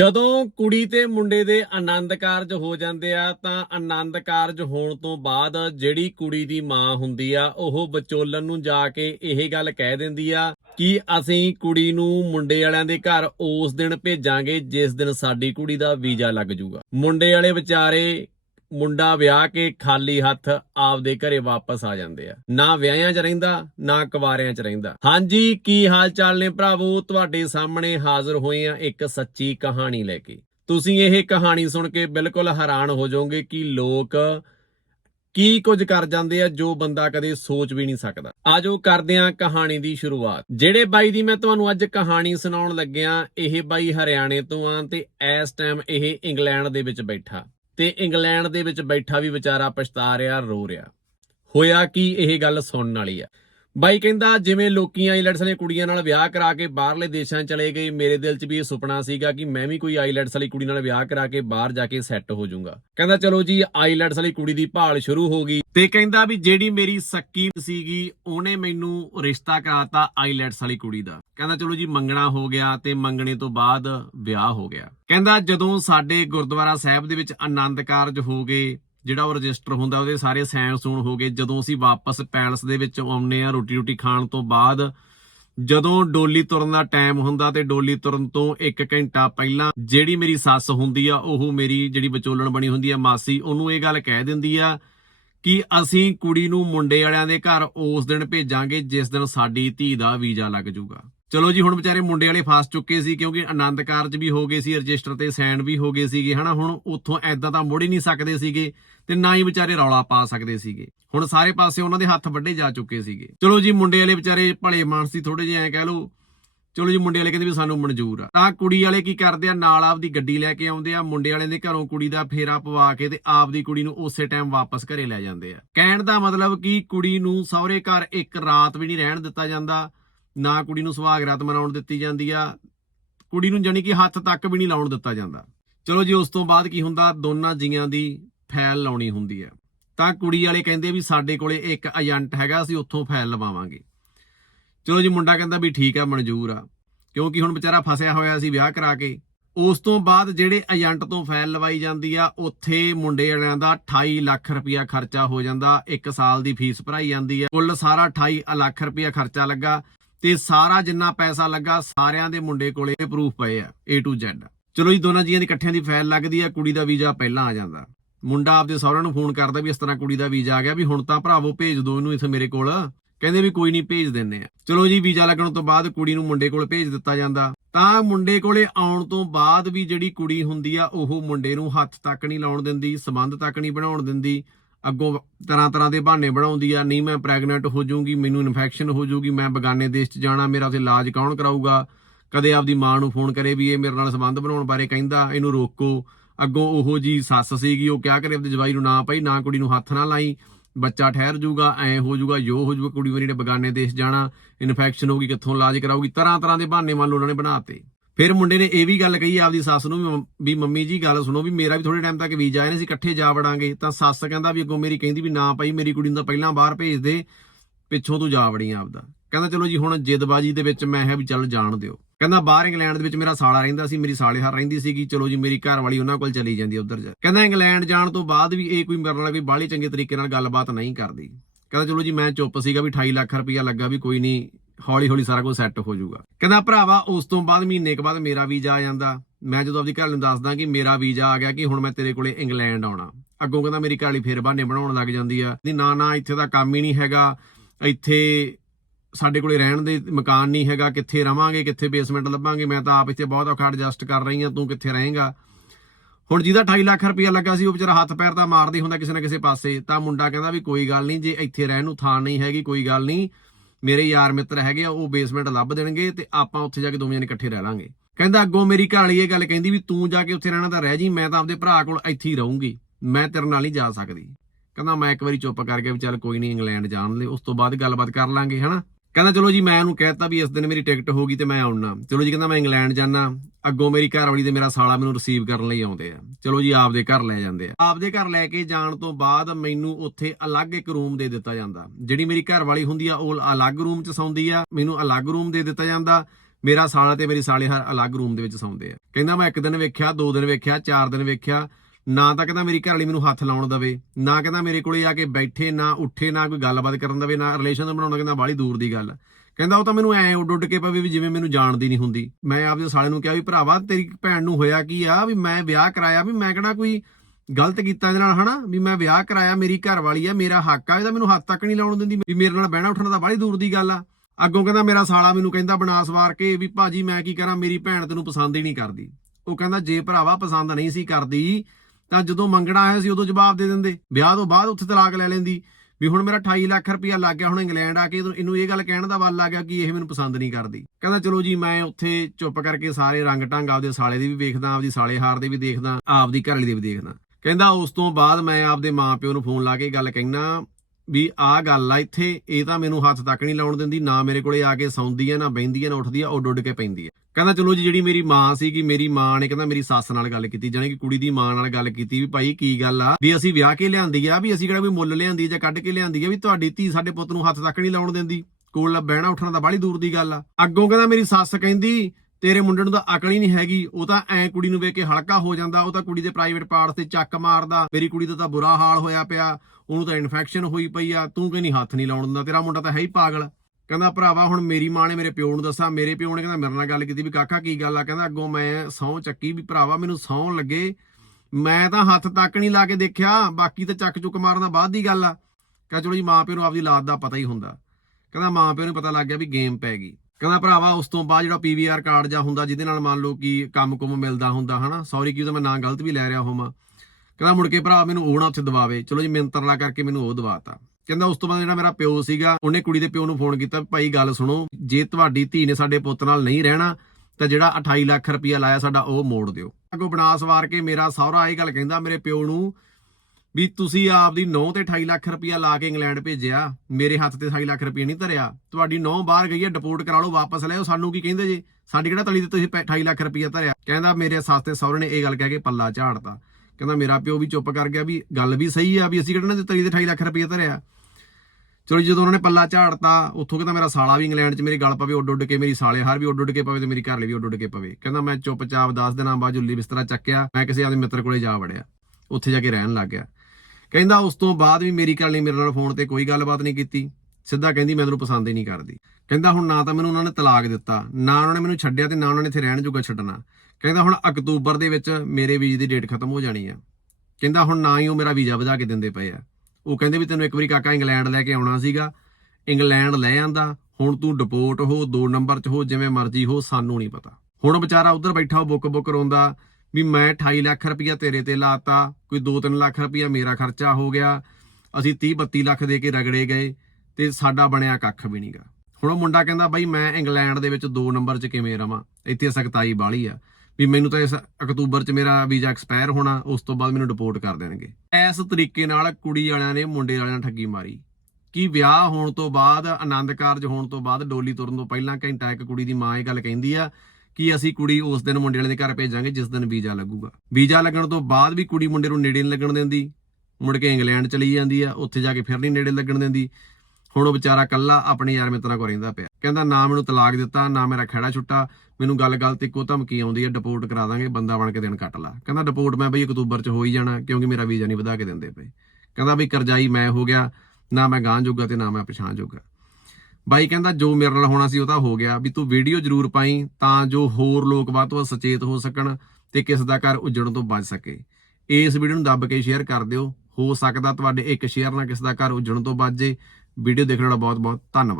ਜਦੋਂ ਕੁੜੀ ਤੇ ਮੁੰਡੇ ਦੇ ਆਨੰਦ ਕਾਰਜ ਹੋ ਜਾਂਦੇ ਆ, ਤਾਂ ਆਨੰਦ ਕਾਰਜ ਹੋਣ ਤੋਂ ਬਾਅਦ ਜਿਹੜੀ ਕੁੜੀ ਦੀ ਮਾਂ ਹੁੰਦੀ ਆ, ਉਹ ਵਿਚੋਲਨ ਨੂੰ ਜਾ ਕੇ ਇਹ ਗੱਲ ਕਹਿ ਦਿੰਦੀ ਆ ਕਿ ਅਸੀਂ ਕੁੜੀ ਨੂੰ ਮੁੰਡੇ ਵਾਲਿਆਂ ਦੇ ਘਰ ਉਸ ਦਿਨ ਭੇਜਾਂਗੇ, ਜਿਸ ਦਿਨ ਸਾਡੀ ਕੁੜੀ ਦਾ ਵੀਜ਼ਾ ਲੱਗ ਜਾਊਗਾ ਮੁੰਡੇ ਵਾਲੇ ਵਿਚਾਰੇ ਮੁੰਡਾ ਵਿਆਹ ਕੇ ਖਾਲੀ ਹੱਥ ਆਪਦੇ ਘਰੇ ਵਾਪਸ ਆ ਜਾਂਦੇ ਆ। ਨਾ ਵਿਆਹਿਆਂ 'ਚ ਰਹਿੰਦਾ, ਨਾ ਕੁਵਾਰਿਆਂ 'ਚ ਰਹਿੰਦਾ। ਹਾਂਜੀ, ਕੀ ਹਾਲ ਚਾਲ ਨੇ ਭਰਾਵੋ? ਤੁਹਾਡੇ ਸਾਹਮਣੇ ਹਾਜ਼ਰ ਹੋਏ ਆ ਇੱਕ ਸੱਚੀ ਕਹਾਣੀ ਲੈ ਕੇ। ਤੁਸੀਂ ਇਹ ਕਹਾਣੀ ਸੁਣ ਕੇ ਬਿਲਕੁਲ ਹੈਰਾਨ ਹੋ ਜਾਓਗੇ ਕਿ ਲੋਕ ਕੀ ਕੁਝ ਕਰ ਜਾਂਦੇ ਆ ਜੋ ਬੰਦਾ ਕਦੇ ਸੋਚ ਵੀ ਨਹੀਂ ਸਕਦਾ। ਆਜੋ ਕਰਦੇ ਆ ਕਹਾਣੀ ਦੀ ਸ਼ੁਰੂਆਤ। ਜਿਹੜੇ ਬਾਈ ਦੀ ਮੈਂ ਤੁਹਾਨੂੰ ਅੱਜ ਕਹਾਣੀ ਸੁਣਾਉਣ ਲੱਗਿਆ, ਇਹ ਬਾਈ ਹਰਿਆਣੇ ਤੋਂ ਆ ਤੇ ਇਸ ਟਾਈਮ ਇਹ ਇੰਗਲੈਂਡ ਦੇ ਵਿੱਚ ਬੈਠਾ। ਤੇ ਇੰਗਲੈਂਡ ਦੇ ਵਿੱਚ ਬੈਠਾ ਵੀ ਵਿਚਾਰਾ ਪਛਤਾ ਰਿਹਾ, ਰੋ ਰਿਹਾ। ਹੋਇਆ ਕੀ, ਇਹ ਗੱਲ ਸੁਣਨ ਵਾਲੀ ਆ। ਬਾਈ ਕਹਿੰਦਾ, ਜਿਵੇਂ ਲੋਕੀ ਆਈਲੈਟਸ ਵਾਲੀਆਂ ਕੁੜੀਆਂ ਨਾਲ ਵਿਆਹ ਕਰਾ ਕੇ ਬਾਹਰਲੇ ਦੇਸ਼ਾਂ ਚਲੇ ਗਏ, ਮੇਰੇ ਦਿਲ 'ਚ ਵੀ ਇਹ ਸੁਪਨਾ ਸੀਗਾ ਕਿ ਮੈਂ ਵੀ ਕੋਈ ਆਈਲੈਟਸ ਵਾਲੀ ਕੁੜੀ ਨਾਲ ਵਿਆਹ ਕਰਾ ਕੇ ਬਾਹਰ ਜਾ ਕੇ ਸੈੱਟ ਹੋ ਜਾਊਂਗਾ। ਕਹਿੰਦਾ, ਚਲੋ ਜੀ ਆਈਲੈਟਸ ਵਾਲੀ ਕੁੜੀ ਦੀ ਭਾਲ ਸ਼ੁਰੂ ਹੋ ਗਈ ਤੇ ਕਹਿੰਦਾ ਵੀ ਜਿਹੜੀ ਮੇਰੀ ਸੱਕੀ ਸੀਗੀ, ਉਹਨੇ ਮੈਨੂੰ ਰਿਸ਼ਤਾ ਕਰਾਤਾ ਆਈਲੈਟਸ ਵਾਲੀ ਕੁੜੀ ਦਾ। ਕਹਿੰਦਾ, ਚਲੋ ਜੀ, ਮੰਗਣਾ ਹੋ ਗਿਆ ਤੇ ਮੰਗਣੇ ਤੋਂ ਬਾਅਦ ਵਿਆਹ ਹੋ ਗਿਆ। ਕਹਿੰਦਾ, ਜਦੋਂ ਸਾਡੇ ਗੁਰਦੁਆਰਾ ਸਾਹਿਬ ਦੇ ਵਿੱਚ ਆਨੰਦ ਕਾਰਜ ਹੋ ਗਏ ਜਿਹੜਾ ਉਹ ਰਜਿਸਟਰ ਹੁੰਦਾ, ਉਹਦੇ ਸਾਰੇ ਸਾਈਨ ਸੂਣ ਹੋ ਗਏ। ਜਦੋਂ ਅਸੀਂ ਵਾਪਸ ਪੈਲਸ ਦੇ ਵਿੱਚ ਆਉਂਦੇ ਆ ਰੋਟੀ ਰੋਟੀ ਖਾਣ ਤੋਂ ਬਾਅਦ, ਜਦੋਂ ਡੋਲੀ ਤੁਰਨ ਦਾ ਟਾਈਮ ਹੁੰਦਾ ਤੇ ਡੋਲੀ ਤੁਰਨ ਤੋਂ 1 ਘੰਟਾ ਪਹਿਲਾਂ ਜਿਹੜੀ ਮੇਰੀ ਸੱਸ ਹੁੰਦੀ ਆ, ਉਹ ਮੇਰੀ ਜਿਹੜੀ ਵਿਚੋਲਣ ਬਣੀ ਹੁੰਦੀ ਆ ਮਾਸੀ, ਉਹਨੂੰ ਇਹ ਗੱਲ ਕਹਿ ਦਿੰਦੀ ਆ ਕਿ ਅਸੀਂ ਕੁੜੀ ਨੂੰ ਮੁੰਡੇ ਵਾਲਿਆਂ ਦੇ ਘਰ ਉਸ ਦਿਨ ਭੇਜਾਂਗੇ, ਜਿਸ ਦਿਨ ਸਾਡੀ ਧੀ ਦਾ ਵੀਜ਼ਾ ਲੱਗ ਜਾਊਗਾ। ਚਲੋ ਜੀ, ਹੁਣ ਵਿਚਾਰੇ ਮੁੰਡੇ ਵਾਲੇ ਫਸ ਚੁੱਕੇ ਸੀ ਕਿਉਂਕਿ ਆਨੰਦ ਕਾਰਜ ਵੀ ਹੋ ਗਏ ਸੀ, ਰਜਿਸਟਰ ਤੇ ਸਾਈਨ ਵੀ ਹੋ ਗਏ ਸੀਗੇ, ਹਨਾ? ਹੁਣ ਉੱਥੋਂ ਐਦਾਂ ਤਾਂ ਮੁੜ ਹੀ ਨਹੀਂ ਸਕਦੇ ਸੀਗੇ ਤੇ ਨਾ ਹੀ ਵਿਚਾਰੇ ਰੌਲਾ ਪਾ ਸਕਦੇ ਸੀਗੇ। ਹੁਣ ਸਾਰੇ ਪਾਸੇ ਉਹਨਾਂ ਦੇ ਹੱਥ ਵੱਡੇ ਜਾ ਚੁੱਕੇ ਸੀਗੇ। ਚਲੋ ਜੀ, ਮੁੰਡੇ ਵਾਲੇ ਵਿਚਾਰੇ ਭਲੇ ਮਾਨਸੀ ਥੋੜੇ ਜਿਹੇ ਐ ਕਹਿ ਲਓ। ਚਲੋ ਜੀ, ਮੁੰਡੇ ਵਾਲੇ ਕਹਿੰਦੇ ਵੀ ਸਾਨੂੰ ਮਨਜ਼ੂਰ ਆ। ਤਾਂ ਕੁੜੀ ਵਾਲੇ ਕੀ ਕਰਦੇ ਆ? ਨਾਲ ਆਪਦੀ ਗੱਡੀ ਲੈ ਕੇ ਆਉਂਦੇ ਆ, ਮੁੰਡੇ ਵਾਲੇ ਦੇ ਘਰੋਂ ਕੁੜੀ ਦਾ ਫੇਰਾ ਪਵਾ ਕੇ ਤੇ ਆਪਦੀ ਕੁੜੀ ਨੂੰ ਉਸੇ ਟਾਈਮ ਵਾਪਸ ਘਰੇ ਲੈ ਜਾਂਦੇ ਆ। ਕਹਿਣ ਦਾ ਮਤਲਬ ਕਿ ਕੁੜੀ ਨੂੰ ਸਹੁਰੇ ਘਰ ਇੱਕ ਰਾਤ ਵੀ ਨਹੀਂ ਰਹਿਣ ਦਿੱਤਾ ਜਾਂਦਾ। ਨਾ ਕੁੜੀ ਨੂੰ ਸੁਹਾਗ ਰਾਤ ਮਨਾਉਣ ਦਿੱਤੀ ਜਾਂਦੀ ਆ, ਕੁੜੀ ਨੂੰ ਜਾਨੀ ਕਿ ਹੱਥ ਤੱਕ ਵੀ ਨਹੀਂ ਲਾਉਣ ਦਿੱਤਾ ਜਾਂਦਾ। ਚਲੋ ਜੀ, ਉਸ ਤੋਂ ਬਾਅਦ ਕੀ ਹੁੰਦਾ? ਦੋਨਾਂ ਜੀਆਂ ਦੀ ਫੈਲ ਲਾਉਣੀ ਹੁੰਦੀ ਹੈ ਤਾਂ ਕੁੜੀ ਵਾਲੇ ਕਹਿੰਦੇ ਵੀ ਸਾਡੇ ਕੋਲੇ ਇੱਕ ਏਜੰਟ ਹੈਗਾ, ਅਸੀਂ ਉੱਥੋਂ ਫੈਲ ਲਵਾਵਾਂਗੇ। ਚਲੋ ਜੀ, ਮੁੰਡਾ ਕਹਿੰਦਾ ਵੀ ਠੀਕ ਆ, ਮਨਜ਼ੂਰ ਆ। ਕਿਉਂਕਿ ਹੁਣ ਵਿਚਾਰਾ ਫਸਿਆ ਹੋਇਆ ਸੀ ਵਿਆਹ ਕਰਾ ਕੇ। ਉਸ ਤੋਂ ਬਾਅਦ ਜਿਹੜੇ ਏਜੰਟ ਤੋਂ ਫੈਲ ਲਵਾਈ ਜਾਂਦੀ ਆ, ਉੱਥੇ ਮੁੰਡੇ ਵਾਲਿਆਂ ਦਾ 28 ਲੱਖ ਰੁਪਇਆ ਖਰਚਾ ਹੋ ਜਾਂਦਾ। 1 ਸਾਲ ਦੀ ਫੀਸ ਭਰਾਈ ਜਾਂਦੀ ਆ। ਕੁੱਲ ਸਾਰਾ 28 ਲੱਖ ਰੁਪਇਆ ਖਰਚਾ ਲੱਗਾ। ਤੇ ਸਾਰਾ ਜਿੰਨਾ ਪੈਸਾ ਲੱਗਾ ਸਾਰਿਆਂ ਦੇ ਮੁੰਡੇ ਕੋਲੇ ਪ੍ਰੂਫ ਪਏ ਆ, A to Z ਚਲੋ ਜੀ, ਦੋਨਾਂ ਜੀਆਂ ਦੀ ਇਕੱਠਿਆਂ ਦੀ ਫਾਈਲ ਲੱਗਦੀ ਆ, ਕੁੜੀ ਦਾ ਵੀਜ਼ਾ ਪਹਿਲਾਂ ਆ ਜਾਂਦਾ। ਮੁੰਡਾ ਆਪਦੇ ਸਹੁਰਿਆਂ ਨੂੰ ਫੋਨ ਕਰਦਾ ਵੀ ਇਸ ਤਰ੍ਹਾਂ ਕੁੜੀ ਦਾ ਵੀਜ਼ਾ ਆ ਗਿਆ ਵੀ ਹੁਣ ਤਾਂ ਭਰਾਵੋ ਭੇਜ ਦਿਓ ਇਹਨੂੰ ਇੱਥੇ ਮੇਰੇ ਕੋਲ। ਕਹਿੰਦੇ ਵੀ ਕੋਈ ਨਹੀਂ, ਭੇਜ ਦਿੰਨੇ ਆ। ਚਲੋ ਜੀ, ਵੀਜ਼ਾ ਲੱਗਣ ਤੋਂ ਬਾਅਦ ਕੁੜੀ ਨੂੰ ਮੁੰਡੇ ਕੋਲ ਭੇਜ ਦਿੱਤਾ ਜਾਂਦਾ। ਤਾਂ ਮੁੰਡੇ ਕੋਲੇ ਆਉਣ ਤੋਂ ਬਾਅਦ ਵੀ ਜਿਹੜੀ ਕੁੜੀ ਹੁੰਦੀ ਆ, ਉਹ ਮੁੰਡੇ ਨੂੰ ਹੱਥ ਤੱਕ ਨਹੀਂ ਲਾਉਣ ਦਿੰਦੀ, ਸਬੰਧ ਤੱਕ ਨਹੀਂ ਬਣਾਉਣ ਦਿੰਦੀ। ਅੱਗੋਂ ਤਰ੍ਹਾਂ ਤਰ੍ਹਾਂ ਦੇ ਬਹਾਨੇ ਬਣਾਉਂਦੀ ਆ, ਨਹੀਂ ਮੈਂ ਪ੍ਰੈਗਨੈਂਟ ਹੋ ਜਾਊਂਗੀ, ਮੈਨੂੰ ਇਨਫੈਕਸ਼ਨ ਹੋ ਜਾਊਗੀ, ਮੈਂ ਬਗਾਨੇ ਦੇਸ਼ 'ਚ ਜਾਣਾ, ਮੇਰਾ ਉੱਥੇ ਇਲਾਜ ਕੌਣ ਕਰਾਊਗਾ? ਕਦੇ ਆਪਦੀ ਮਾਂ ਨੂੰ ਫੋਨ ਕਰੇ ਵੀ ਇਹ ਮੇਰੇ ਨਾਲ ਸੰਬੰਧ ਬਣਾਉਣ ਬਾਰੇ ਕਹਿੰਦਾ, ਇਹਨੂੰ ਰੋਕੋ। ਅੱਗੋਂ ਉਹੋ ਜੀ ਸੱਸ ਸੀਗੀ, ਉਹ ਕਿਆ ਕਰੇ ਆਪਦੇ ਜਵਾਈ ਨੂੰ, ਨਾ ਪਈ ਨਾ ਕੁੜੀ ਨੂੰ ਹੱਥ ਨਾ ਲਾਈ, ਬੱਚਾ ਠਹਿਰ ਜਾਊਗਾ, ਐ ਹੋ ਜਾਊਗਾ ਜੋ ਹੋ ਜਾਊਗਾ, ਕੁੜੀ ਮੇਰੀ ਨੇ ਬਗਾਨੇ ਦੇਸ਼ ਜਾਣਾ ਇਨਫੈਕਸ਼ਨ ਹੋਊਗੀ ਕਿੱਥੋਂ ਇਲਾਜ ਕਰਾਊਗੀ? ਤਰ੍ਹਾਂ ਤਰ੍ਹਾਂ ਦੇ ਬਹਾਨੇ ਮੰਨ ਲਓ ਉਹਨਾਂ ਨੇ ਬਣਾਤੇ ਫਿਰ ਮੁੰਡੇ ਨੇ ਇਹ ਵੀ ਗੱਲ ਕਹੀ, ਆਪਦੀ ਸੱਸ ਨੂੰ ਵੀ ਮੰਮ- ਵੀ ਮੰਮੀ ਜੀ ਗੱਲ ਸੁਣੋ ਵੀ ਮੇਰਾ ਵੀ ਥੋੜੇ ਟਾਈਮ ਤੱਕ ਵੀਜ਼ਾ ਆਇਆ ਨੇ ਅਸੀਂ ਇਕੱਠੇ ਜਾ ਵੜਾਂਗੇ। ਤਾਂ ਸੱਸ ਕਹਿੰਦਾ ਵੀ ਅੱਗੋਂ ਮੇਰੀ ਕਹਿੰਦੀ ਵੀ ਨਾ ਭਾਈ, ਮੇਰੀ ਕੁੜੀ ਨੂੰ ਤਾਂ ਪਹਿਲਾਂ ਬਾਹਰ ਭੇਜ ਦੇ, ਪਿੱਛੋਂ ਤੂੰ ਜਾ ਵੜੀ ਆਪਦਾ। ਕਹਿੰਦਾ ਚਲੋ ਜੀ, ਹੁਣ ਜਿੱਦਬਾਜੀ ਦੇ ਵਿੱਚ ਮੈਂ ਕਿਹਾ ਵੀ ਚੱਲ ਜਾਣ ਦਿਓ। ਕਹਿੰਦਾ ਬਾਹਰ ਇੰਗਲੈਂਡ ਦੇ ਵਿੱਚ ਮੇਰਾ ਸਾਲਾ ਰਹਿੰਦਾ ਸੀ, ਮੇਰੀ ਸਾਲੇ ਹਾਰ ਰਹਿੰਦੀ ਸੀਗੀ, ਚਲੋ ਜੀ ਮੇਰੀ ਘਰ ਵਾਲੀ ਉਹਨਾਂ ਕੋਲ ਚਲੀ ਜਾਂਦੀ ਉਧਰ ਜਾ। ਕਹਿੰਦਾ ਇੰਗਲੈਂਡ ਜਾਣ ਤੋਂ ਬਾਅਦ ਵੀ ਇਹ ਕੋਈ ਮੇਰੇ ਨਾਲ ਕੋਈ ਬਾਹਲੀ ਚੰਗੇ ਤਰੀਕੇ ਨਾਲ ਗੱਲਬਾਤ ਨਹੀਂ ਕਰਦੀ। ਕਹਿੰਦਾ ਚਲੋ ਜੀ ਮੈਂ ਚੁੱਪ ਸੀਗਾ ਵੀ 28 ਲੱਖ ਰੁਪਈਆ ਲੱਗਾ ਵੀ ਕੋਈ ਨਹੀਂ ਹੌਲੀ ਹੌਲੀ ਸਾਰਾ ਕੁਝ ਸੈੱਟ ਹੋ ਜਾਊਗਾ। ਕਹਿੰਦਾ, ਭਰਾਵਾ, ਉਸ ਤੋਂ ਬਾਅਦ ਮਹੀਨੇ ਕੁ ਬਾਅਦ ਮੇਰਾ ਵੀਜ਼ਾ ਆ ਜਾਂਦਾ। ਮੈਂ ਜਦੋਂ ਆਪਦੀ ਘਰ ਨੂੰ ਦੱਸਦਾ ਕਿ ਮੇਰਾ ਵੀਜ਼ਾ ਆ ਗਿਆ ਕਿ ਹੁਣ ਮੈਂ ਤੇਰੇ ਕੋਲੇ ਇੰਗਲੈਂਡ ਆਉਣਾ। ਅੱਗੋਂ ਕਹਿੰਦਾ, ਮੇਰੀ ਘਰ ਵਾਲੀ ਫੇਰ ਬਹਾਨੇ ਬਣਾਉਣ ਲੱਗ ਜਾਂਦੀ ਆ। ਨਹੀਂ ਨਾ ਨਾ, ਇੱਥੇ ਦਾ ਕੰਮ ਹੀ ਨਹੀਂ ਹੈਗਾ। ਇੱਥੇ ਸਾਡੇ ਕੋਲੇ ਰਹਿਣ ਦੇ ਮਕਾਨ ਨਹੀਂ ਹੈਗਾ। ਕਿੱਥੇ ਰਵਾਂਗੇ, ਕਿੱਥੇ ਬੇਸਮੈਂਟ ਲੱਭਾਂਗੇ? ਮੈਂ ਤਾਂ ਆਪ ਇੱਥੇ ਬਹੁਤ ਔਖਾ ਐਡਜਸਟ ਕਰ ਰਹੀ ਹਾਂ। ਤੂੰ ਕਿੱਥੇ ਰਹੇਂਗਾ? ਹੁਣ ਜਿਹਦਾ 28 ਲੱਖ ਰੁਪਇਆ ਲੱਗਾ ਸੀ, ਉਹ ਵਿਚਾਰਾ ਹੱਥ ਪੈਰ ਤਾਂ ਮਾਰਦੇ ਹੁੰਦਾ ਕਿਸੇ ਨਾ ਕਿਸੇ ਪਾਸੇ। ਤਾਂ ਮੁੰਡਾ ਕਹਿੰਦਾ ਵੀ ਕੋਈ ਗੱਲ ਨਹੀਂ, ਜੇ ਇੱਥੇ ਰਹਿਣ ਨੂੰ ਥਾਂ ਨਹੀਂ ਹੈਗੀ, ਕੋਈ ਗੱਲ ਨਹੀਂ। ਮੇਰੇ ਯਾਰ ਮਿੱਤਰ ਹੈਗੇ ਆ, ਉਹ ਬੇਸਮੈਂਟ ਲੱਭ ਦੇਣਗੇ ਤੇ ਆਪਾਂ ਉੱਥੇ ਜਾ ਕੇ ਦੋਵੇਂ ਜਣੇ ਇਕੱਠੇ ਰਹਿ ਲਾਂਗੇ। ਕਹਿੰਦਾ, ਅੱਗੋਂ ਮੇਰੀ ਘਰ ਵਾਲੀ ਇਹ ਗੱਲ ਕਹਿੰਦੀ ਵੀ ਤੂੰ ਜਾ ਕੇ ਉੱਥੇ ਰਹਿਣਾ ਤਾਂ ਰਹਿ ਜੀ, ਮੈਂ ਤਾਂ ਆਪਦੇ ਭਰਾ ਕੋਲ ਇੱਥੇ ਹੀ ਰਹੂੰਗੀ, ਮੈਂ ਤੇਰੇ ਨਾਲ ਨਹੀਂ ਜਾ ਸਕਦੀ। ਕਹਿੰਦਾ, ਮੈਂ ਇੱਕ ਵਾਰੀ ਚੁੱਪ ਕਰਕੇ ਵੀ ਚੱਲ ਕੋਈ ਨਹੀਂ, ਇੰਗਲੈਂਡ ਜਾਣ ਲੈ ਉਸ ਤੋਂ ਬਾਅਦ ਗੱਲਬਾਤ ਕਰ ਲਾਂਗੇ, ਹਨਾ? ਕਹਿੰਦਾ, ਚਲੋ ਜੀ, ਮੈਂ ਉਹਨੂੰ ਕਹਿਤਾ ਵੀ ਇਸ ਦਿਨ ਮੇਰੀ ਟਿਕਟ ਹੋ ਗਈ ਤੇ ਮੈਂ ਆਉਣਾ। ਚਲੋ ਜੀ, ਕਹਿੰਦਾ, ਮੈਂ ਇੰਗਲੈਂਡ ਜਾਣਾ ਅੱਗੋਂ ਮੇਰੀ ਘਰਵਾਲੀ ਤੇ ਮੇਰਾ ਸਾਲਾ ਮੈਨੂੰ ਰਿਸੀਵ ਕਰਨ ਲਈ ਆਉਂਦੇ ਆ। ਚਲੋ ਜੀ, ਆਪਦੇ ਘਰ ਲੈ ਜਾਂਦੇ ਆ। ਆਪਦੇ ਘਰ ਲੈ ਕੇ ਜਾਣ ਤੋਂ ਬਾਅਦ ਮੈਨੂੰ ਉੱਥੇ ਅਲੱਗ ਇੱਕ ਰੂਮ ਦੇ ਦਿੱਤਾ ਜਾਂਦਾ। ਜਿਹੜੀ ਮੇਰੀ ਘਰਵਾਲੀ ਹੁੰਦੀ ਆ, ਉਹ ਅਲੱਗ ਰੂਮ 'ਚ ਸੌਂਦੀ ਆ। ਮੈਨੂੰ ਅਲੱਗ ਰੂਮ ਦੇ ਦਿੱਤਾ ਜਾਂਦਾ। ਮੇਰਾ ਸਾਲਾ ਤੇ ਮੇਰੀ ਸਾਲੇ ਹਰ ਅਲੱਗ ਰੂਮ ਦੇ ਵਿੱਚ ਸੌਂਦੇ ਆ। ਕਹਿੰਦਾ, ਮੈਂ ਇੱਕ ਦਿਨ ਵੇਖਿਆ, ਦੋ ਦਿਨ ਵੇਖਿਆ, ਚਾਰ ਦਿਨ ਵੇਖਿਆ। ਨਾ ਤਾਂ ਕਹਿੰਦਾ ਮੇਰੀ ਘਰ ਵਾਲੀ ਮੈਨੂੰ ਹੱਥ ਲਾਉਣ ਦਵੇ, ਨਾ ਕਹਿੰਦਾ ਮੇਰੇ ਕੋਲੇ ਆ ਕੇ ਬੈਠੇ, ਨਾ ਉੱਠੇ, ਨਾ ਕੋਈ ਗੱਲਬਾਤ ਕਰਨ ਦਵੇ, ਨਾ ਰਿਲੇਸ਼ਨ ਬਣਾਉਣਾ, ਕਹਿੰਦਾ ਬਾਹਲੀ ਦੂਰ ਦੀ ਗੱਲ। ਕਹਿੰਦਾ ਉਹ ਤਾਂ ਮੈਨੂੰ ਐ ਉੱਡ ਉੱਡ ਕੇ ਪਵੇ ਵੀ ਜਿਵੇਂ ਮੈਨੂੰ ਜਾਣਦੀ ਨਹੀਂ ਹੁੰਦੀ। ਮੈਂ ਆਪਦੇ ਸਾਲੇ ਨੂੰ ਕਿਹਾ ਵੀ ਭਰਾਵਾ ਤੇਰੀ ਭੈਣ ਨੂੰ ਹੋਇਆ ਕੀ ਆ ਵੀ ਮੈਂ ਵਿਆਹ ਕਰਾਇਆ, ਵੀ ਮੈਂ ਕਿਹੜਾ ਕੋਈ ਗਲਤ ਕੀਤਾ ਇਹਦੇ ਨਾਲ, ਹਨਾ? ਵੀ ਮੈਂ ਵਿਆਹ ਕਰਾਇਆ, ਮੇਰੀ ਘਰ ਵਾਲੀ ਆ, ਮੇਰਾ ਹੱਕ ਆ, ਇਹਦਾ ਮੈਨੂੰ ਹੱਥ ਤੱਕ ਨਹੀਂ ਲਾਉਣ ਦਿੰਦੀ, ਵੀ ਮੇਰੇ ਨਾਲ ਬਹਿਣਾ ਉੱਠਣਾ ਤਾਂ ਬਾਹਲੀ ਦੂਰ ਦੀ ਗੱਲ ਆ। ਅੱਗੋਂ ਕਹਿੰਦਾ ਮੇਰਾ ਸਾਲਾ ਮੈਨੂੰ ਕਹਿੰਦਾ ਬਣਾ ਸਵਾਰ ਕੇ ਵੀ ਭਾਜੀ ਮੈਂ ਕੀ ਕਰਾਂ, ਮੇਰੀ ਭੈਣ ਤੈਨੂੰ ਪਸੰਦ ਹੀ ਨਹੀਂ ਕਰਦੀ। ਉਹ ਕਹਿੰਦਾ ਜੇ ਭਰਾਵਾ ਪਸੰਦ ਨਹੀਂ ਸੀ ਕਰਦੀ ਤਾਂ ਜਦੋਂ ਮੰਗਣਾ ਆਇਆ ਸੀ ਉਦੋਂ ਜਵਾਬ ਦੇ ਦਿੰਦੇ। ਵਿਆਹ ਤੋਂ ਬਾਅਦ ਉੱਥੇ ਤਲਾਕ ਲੈ ਲੈਂਦੀ। ਵੀ ਹੁਣ ਮੇਰਾ 28 ਲੱਖ ਰੁਪਇਆ ਲੱਗ ਗਿਆ, ਹੁਣ ਇੰਗਲੈਂਡ ਆ ਕੇ ਇਹਨੂੰ- ਇਹ ਗੱਲ ਕਹਿਣ ਦਾ ਵੱਲ ਆ ਗਿਆ ਕਿ ਇਹ ਮੈਨੂੰ ਪਸੰਦ ਨਹੀਂ ਕਰਦੀ। ਕਹਿੰਦਾ, ਚਲੋ ਜੀ, ਮੈਂ ਉੱਥੇ ਚੁੱਪ ਕਰਕੇ ਸਾਰੇ ਰੰਗ ਢੰਗ ਆਪਦੇ ਸਾਲੇ ਦੀ ਵੀ ਵੇਖਦਾ, ਆਪਦੀ ਸਾਲੇਹਾਰ ਦੇ ਵੀ ਦੇਖਦਾ, ਆਪਦੀ ਘਰਵਾਲੀ ਦੇ ਵੀ ਦੇਖਦਾ। ਕਹਿੰਦਾ, ਉਸ ਤੋਂ ਬਾਅਦ ਮੈਂ ਆਪਦੇ ਮਾਪਿਓ ਨੂੰ ਫੋਨ ਲਾ ਕੇ ਗੱਲ ਕਹਿਣਾ ਵੀ ਆਹ ਗੱਲ ਆ, ਇੱਥੇ ਇਹ ਤਾਂ ਮੈਨੂੰ ਹੱਥ ਤੱਕ ਨਹੀਂ ਲਾਉਣ ਦਿੰਦੀ, ਨਾ ਮੇਰੇ ਕੋਲੇ ਆ ਕੇ ਸੌਂਦੀ ਆ ਨਾ ਬਹਿੰਦੀ ਆ ਨਾ ਉੱਠਦੀ ਆ ਉੱਡ ਉੱਡ ਕੇ ਪੈਂਦੀ ਆ। ਕਹਿੰਦਾ, ਚਲੋ ਜੀ, ਜਿਹੜੀ ਮੇਰੀ ਮਾਂ ਸੀਗੀ, ਮੇਰੀ ਮਾਂ ਨੇ ਕਹਿੰਦਾ, ਮੇਰੀ ਸੱਸ ਨਾਲ ਗੱਲ ਕੀਤੀ, ਜਾਣੀ ਕਿ ਕੁੜੀ ਦੀ ਮਾਂ ਨਾਲ ਗੱਲ ਕੀਤੀ ਵੀ, ਭਾਈ, ਕੀ ਗੱਲ ਆ? ਵੀ ਅਸੀਂ ਵਿਆਹ ਕੇ ਲਿਆਂਦੀ ਆ, ਵੀ ਅਸੀਂ ਕਿਹੜਾ ਕੋਈ ਮੁੱਲ ਲਿਆਂਦੀ ਜਾਂ ਕੱਢ ਕੇ ਲਿਆਂਦੀ ਆ, ਵੀ ਤੁਹਾਡੀ ਧੀ ਸਾਡੇ ਪੁੱਤ ਨੂੰ ਹੱਥ ਤੱਕ ਨਹੀਂ ਲਾਉਣ ਦਿੰਦੀ। ਕੋਲ ਬਹਿਣਾ ਉੱਠਣਾ ਤਾਂ ਬਾਹਲੀ ਦੂਰ ਦੀ ਗੱਲ ਆ। ਅੱਗੋਂ ਕਹਿੰਦਾ, ਮੇਰੀ ਸੱਸ ਕਹਿੰਦੀ ਤੇਰੇ ਮੁੰਡੇ ਨੂੰ ਤਾਂ ਅਕਲ ਹੀ ਨਹੀਂ ਹੈਗੀ। ਉਹ ਤਾਂ ਐ ਕੁੜੀ ਨੂੰ ਵੇਖ ਕੇ ਹਲਕਾ ਹੋ ਜਾਂਦਾ। ਉਹ ਤਾਂ ਕੁੜੀ ਦੇ ਪ੍ਰਾਈਵੇਟ ਪਾਰਟ ਤੇ ਚੱਕ ਮਾਰਦਾ। ਮੇਰੀ ਕੁੜੀ ਦਾ ਤਾਂ ਬੁਰਾ ਹਾਲ ਹੋਇਆ ਪਿਆ। ਉਹਨੂੰ ਤਾਂ ਇਨਫੈਕਸ਼ਨ ਹੋਈ ਪਈ ਆ। ਤੂੰ ਕਹਿੰਦੀ ਹੱਥ ਨਹੀਂ ਲਾਉਣ ਦਿੰਦਾ। ਤੇਰਾ ਮੁੰਡਾ ਤਾਂ ਹੈ ਹੀ ਪਾਗਲ। ਕਹਿੰਦਾ, ਭਰਾਵਾ, ਹੁਣ ਮੇਰੀ ਮਾਂ ਨੇ ਮੇਰੇ ਪਿਓ ਨੂੰ ਦੱਸਿਆ। ਮੇਰੇ ਪਿਓ ਨੇ ਕਹਿੰਦਾ, ਮੇਰੇ ਨਾਲ ਗੱਲ ਕੀਤੀ ਵੀ ਕਾਕਾ, ਕੀ ਗੱਲ ਆ? ਕਹਿੰਦਾ, ਅੱਗੋਂ ਮੈਂ ਸਹੁੰ ਚੱਕੀ ਵੀ ਭਰਾਵਾ, ਮੈਨੂੰ ਸਹੁੰ ਲੱਗੇ। ਮੈਂ ਤਾਂ ਹੱਥ ਤੱਕ ਨਹੀਂ ਲਾ ਕੇ ਦੇਖਿਆ। ਬਾਕੀ ਤਾਂ ਚੱਕ ਚੁੱਕ ਮਾਰਨ ਦਾ ਬਾਅਦ ਦੀ ਗੱਲ ਆ। ਕਹਿੰਦਾ, ਚਲੋ ਜੀ, ਮਾਂ ਪਿਓ ਨੂੰ ਆਪਦੀ ਲਾਦ ਦਾ ਪਤਾ ਹੀ ਹੁੰਦਾ। ਕਹਿੰਦਾ, ਮਾਂ ਪਿਓ ਨੂੰ ਪਤਾ ਲੱਗ ਗਿਆ ਵੀ ਗੇਮ ਪੈ ਗਈ। ਕਹਿੰਦਾ ਭਰਾਵਾ, ਉਸ ਤੋਂ ਬਾਅਦ ਜਿਹੜਾ ਪੀਵੀਆਰ ਕਾਰਡ ਜਾਂ ਹੁੰਦਾ, ਜਿਹਦੇ ਨਾਲ ਮੰਨ ਲਓ ਕਿ ਕੰਮ ਕੁਮ ਮਿਲਦਾ ਹੁੰਦਾ, ਹਨਾ ਸੌਰੀ ਕਿ ਉਹਦਾ ਮੈਂ ਨਾਂ ਗਲਤ ਵੀ ਲੈ ਰਿਹਾ ਹੋਵਾਂ। ਕਹਿੰਦਾ ਮੁੜ ਕੇ ਭਰਾ ਮੈਨੂੰ ਉਹ ਨਾ ਉੱਥੇ ਦਵਾਵੇ। ਚਲੋ ਜੀ ਮਿੰਤਰਲਾ ਕਰਕੇ ਮੈਨੂੰ ਉਹ ਦਵਾਤਾ। ਕਹਿੰਦਾ ਉਸ ਤੋਂ ਬਾਅਦ ਜਿਹੜਾ ਮੇਰਾ ਪਿਓ ਸੀਗਾ, ਉਹਨੇ ਕੁੜੀ ਦੇ ਪਿਓ ਨੂੰ ਫੋਨ ਕੀਤਾ, ਭਾਈ ਗੱਲ ਸੁਣੋ, ਜੇ ਤੁਹਾਡੀ ਧੀ ਨੇ ਸਾਡੇ ਪੁੱਤ ਨਾਲ ਨਹੀਂ ਰਹਿਣਾ, ਤਾਂ ਜਿਹੜਾ 28 ਲੱਖ ਰੁਪਇਆ ਲਾਇਆ ਸਾਡਾ, ਉਹ ਮੋੜ ਦਿਓ। ਅੱਗੋਂ ਬਣਾ ਸਵਾਰ ਕੇ ਮੇਰਾ ਸਹੁਰਾ ਇਹ ਗੱਲ ਕਹਿੰਦਾ, ਮੇਰੇ ਪਿਓ ਨੂੰ ਵੀ ਤੁਸੀਂ ਆਪਦੀ ਨੌ ਤੇ 28 ਲੱਖ ਰੁਪਇਆ ਲਾ ਕੇ ਇੰਗਲੈਂਡ ਭੇਜਿਆ, ਮੇਰੇ ਹੱਥ ਤੇ 28 ਲੱਖ ਰੁਪਇਆ ਨਹੀਂ ਧਰਿਆ, ਤੁਹਾਡੀ ਨੌ ਬਾਹਰ ਗਈ ਹੈ ਡਿਪੋਰਟ ਕਰਾ ਲਓ, ਵਾਪਸ ਲੈ ਆਓ, ਸਾਨੂੰ ਕੀ ਕਹਿੰਦੇ ਜੀ? ਸਾਡੀ ਕਿਹੜਾ ਤਲੀ ਤੇ ਤੁਸੀਂ ਪੈ- 28 ਲੱਖ ਰੁਪਇਆ ਧਰਿਆ? ਕਹਿੰਦਾ ਮੇਰੇ ਸੱਸ ਤੇ ਸਹੁਰੇ ਨੇ ਇਹ ਗੱਲ ਕਹਿ ਕੇ ਪੱਲਾ ਝਾੜਤਾ। ਕਹਿੰਦਾ ਮੇਰਾ ਪਿਓ ਵੀ ਚੁੱਪ ਕਰ ਗਿਆ ਵੀ ਗੱਲ ਵੀ ਸਹੀ ਆ ਵੀ ਅਸੀਂ ਕਿਹੜਾ ਨਾ ਤਲੀ ਤੇ 28 ਲੱਖ ਰੁਪਇਆ ਧਰਿਆ? ਚਲੋ ਜਦੋਂ ਉਹਨਾਂ ਨੇ ਪੱਲਾ ਝਾੜਤਾ, ਉੱਥੋਂ ਕਹਿੰਦਾ ਮੇਰਾ ਸਾਲਾ ਵੀ ਇੰਗਲੈਂਡ 'ਚ ਮੇਰੀ ਗੱਲ ਪਵੇ, ਉੱਡ ਉੱਡ ਕੇ ਮੇਰੀ ਸਾਲੇ ਹਾਰ ਵੀ ਉੱਡ ਉੱਡ ਕੇ ਪਵੇ ਤੇ ਮੇਰੀ ਘਰ ਲਈ ਵੀ ਉੱਡ ਉੱਡ ਕੇ ਪਵੇ। ਕਹਿੰਦਾ ਮੈਂ ਚੁੱਪਚਾਪ 10 ਦਿਨਾਂ ਬਾਅਦ ਜੁੱਲੀ ਬਿਸਤਰਾ ਚੱਕਿਆ, ਮੈਂ ਕਿਸੇ ਆਦੇ ਮਿੱਤਰ ਕੋਲੇ ਜਾ ਵੜਿਆ। ਉੱਥੇ ਜਾ ਕੇ ਰਹਿਣ ਲੱਗ ਗਿਆ। ਕਹਿੰਦਾ ਉਸ ਤੋਂ ਬਾਅਦ ਵੀ ਮੇਰੀ ਘਰ ਲਈ ਮੇਰੇ ਨਾਲ ਫੋਨ ਤੇ ਕੋਈ ਗੱਲਬਾਤ ਨਹੀਂ ਕੀਤੀ। ਸਿੱਧਾ ਕਹਿੰਦੀ, ਮੈਂ ਤੈਨੂੰ ਪਸੰਦ ਹੀ ਨਹੀਂ ਕਰਦੀ। ਕਹਿੰਦਾ, ਹੁਣ ਨਾ ਤਾਂ ਮੈਨੂੰ ਉਹਨਾਂ ਨੇ ਤਲਾਕ ਦਿੱਤਾ, ਨਾ ਉਹਨਾਂ ਨੇ ਮੈਨੂੰ ਛੱਡਿਆ ਤੇ ਨਾ ਉਹਨਾਂ ਨੇ ਇੱਥੇ ਰਹਿਣ ਜੋਗਾ ਛੱਡਣਾ। ਕਹਿੰਦਾ, ਹੁਣ ਅਕਤੂਬਰ ਦੇ ਵਿੱਚ ਮੇਰੇ ਵੀਜ਼ੇ ਦੀ ਡੇਟ ਖਤਮ ਹੋ ਜਾਣੀ ਆ। ਕਹਿੰਦਾ, ਹੁਣ ਨਾ ਹੀ ਉਹ ਮੇਰਾ ਵੀਜ਼ਾ ਵਧਾ ਕੇ ਦਿੰਦੇ ਪਏ ਆ। ਉਹ ਕਹਿੰਦੇ ਵੀ, ਤੈਨੂੰ ਇੱਕ ਵਾਰੀ ਕਾਕਾ ਇੰਗਲੈਂਡ ਲੈ ਕੇ ਆਉਣਾ ਸੀਗਾ। ਇੰਗਲੈਂਡ ਲੈ ਆਂਦਾ। ਹੁਣ ਤੂੰ ਡਿਪੋਰਟ ਹੋ, ਦੋ ਨੰਬਰ 'ਚ ਹੋ, ਜਿਵੇਂ ਮਰਜ਼ੀ ਹੋ, ਸਾਨੂੰ ਨਹੀਂ ਪਤਾ। ਹੁਣ ਵਿਚਾਰਾ ਉਧਰ ਬੈਠਾ, ਉਹ ਬੁੱਕ ਬੁੱਕ ਰੋਂਦਾ। ਵੀ ਮੈਂ 28 ਲੱਖ ਰੁਪਇਆ ਤੇਰੇ ਤੇ ਲਾਤਾ, ਕੋਈ 2-3 ਲੱਖ ਰੁਪਇਆ ਮੇਰਾ ਖਰਚਾ ਹੋ ਗਿਆ, ਅਸੀਂ 30-32 ਲੱਖ ਦੇ ਕੇ ਰਗੜੇ ਗਏ ਤੇ ਸਾਡਾ ਬਣਿਆ ਕੱਖ ਵੀ ਨਹੀਂਗਾ ਹੁਣ ਉਹ ਮੁੰਡਾ ਕਹਿੰਦਾ, ਬਾਈ, ਮੈਂ ਇੰਗਲੈਂਡ ਦੇ ਵਿੱਚ 2 ਨੰਬਰ 'ਚ ਕਿਵੇਂ ਰਵਾਂ? ਇੱਥੇ ਸਖਤਾਈ ਬਾਲੀ ਆ। ਵੀ ਮੈਨੂੰ ਤਾਂ ਇਸ ਅਕਤੂਬਰ 'ਚ ਮੇਰਾ ਵੀਜ਼ਾ ਐਕਸਪਾਇਰ ਹੋਣਾ, ਉਸ ਤੋਂ ਬਾਅਦ ਮੈਨੂੰ ਡਿਪੋਰਟ ਕਰ ਦੇਣਗੇ। ਇਸ ਤਰੀਕੇ ਨਾਲ ਕੁੜੀ ਵਾਲਿਆਂ ਨੇ ਮੁੰਡੇ ਵਾਲਿਆਂ ਨਾਲ ਠੱਗੀ ਮਾਰੀ। ਕਿ ਵਿਆਹ ਹੋਣ ਤੋਂ ਬਾਅਦ, ਆਨੰਦ ਕਾਰਜ ਹੋਣ ਤੋਂ ਬਾਅਦ ਡੋਲੀ ਤੁਰਨ ਤੋਂ ਪਹਿਲਾਂ ਘੰਟਾ ਇੱਕ ਕੁੜੀ ਦੀ ਮਾਂ ਇਹ ਗੱਲ ਕਹਿੰਦੀ ਆ ਕਿ ਅਸੀਂ ਕੁੜੀ ਉਸ ਦਿਨ ਮੁੰਡੇ ਵਾਲੇ ਦੇ ਘਰ ਭੇਜਾਂਗੇ ਜਿਸ ਦਿਨ ਵੀਜ਼ਾ ਲੱਗੂਗਾ। ਵੀਜ਼ਾ ਲੱਗਣ ਤੋਂ ਬਾਅਦ ਵੀ ਕੁੜੀ ਮੁੰਡੇ ਨੂੰ ਨੇੜੇ ਨਹੀਂ ਲੱਗਣ ਦਿੰਦੀ। ਮੁੜ ਕੇ ਇੰਗਲੈਂਡ ਚਲੀ ਜਾਂਦੀ ਆ, ਉੱਥੇ ਜਾ ਕੇ ਫਿਰ ਨਹੀਂ ਨੇੜੇ ਲੱਗਣ ਦਿੰਦੀ। ਹੁਣ ਉਹ ਵਿਚਾਰਾ ਕੱਲਾ ਆਪਣੇ ਯਾਰ ਮਿੱਤਰਾਂ ਕੋਲ ਰਹਿੰਦਾ ਪਿਆ। ਕਹਿੰਦਾ, ਨਾ ਮੈਨੂੰ ਤਲਾਕ ਦਿੱਤਾ, ਨਾ ਮੇਰਾ ਖਹਿੜਾ ਛੁੱਟਾ, ਮੈਨੂੰ ਗੱਲ-ਗੱਲ ਤੇ ਇੱਕੋ ਧਮਕੀ ਆਉਂਦੀ ਹੈ ਡਿਪੋਰਟ ਕਰਾ ਦਾਂਗੇ, ਬੰਦਾ ਬਣ ਕੇ ਦਿਨ ਕੱਟ ਲਾ। ਕਹਿੰਦਾ, ਡਿਪੋਰਟ ਮੈਂ ਬਈ ਅਕਤੂਬਰ ਚ ਹੋ ਹੀ ਜਾਣਾ, ਕਿਉਂਕਿ ਮੇਰਾ ਵੀਜ਼ਾ ਨਹੀਂ ਵਧਾ ਕੇ ਦਿੰਦੇ ਪਏ। ਕਹਿੰਦਾ, ਬਈ ਕਰਜ਼ਾਈ ਮੈਂ ਹੋ ਗਿਆ, ਨਾ ਮੈਂ ਗਾਂ ਜੋਗਾ ਤੇ ਨਾ ਮੈਂ ਪਛਾਣ ਜੋਗਾ। ਬਾਈ ਕਹਿੰਦਾ ਜੋ ਮੇਰੇ ਨਾਲ ਹੋਣਾ ਸੀ ਉਹ ਤਾਂ ਹੋ ਗਿਆ, ਵੀ ਤੂੰ ਵੀਡੀਓ ਜ਼ਰੂਰ ਪਾਈ ਤਾਂ ਜੋ ਹੋਰ ਲੋਕ ਵੱਧ ਤੋਂ ਵੱਧ ਸੁਚੇਤ ਹੋ ਸਕਣ ਤੇ ਕਿਸ ਦਾ ਘਰ ਉਜੜਨ ਤੋਂ ਬਚ ਸਕੇ। ਇਸ ਵੀਡੀਓ ਨੂੰ ਦੱਬ ਕੇ ਸ਼ੇਅਰ ਕਰ ਦਿਓ। ਹੋ ਸਕਦਾ ਤੁਹਾਡੇ ਇੱਕ ਸ਼ੇਅਰ ਨਾਲ ਕਿਸ ਦਾ ਘਰ ਉਜੜਨ ਤੋਂ ਬਚ ਜੇ। ਵੀਡੀਓ ਦੇਖਣ ਵਾਲਾ ਬਹੁਤ ਬਹੁਤ ਧੰਨਵਾਦ।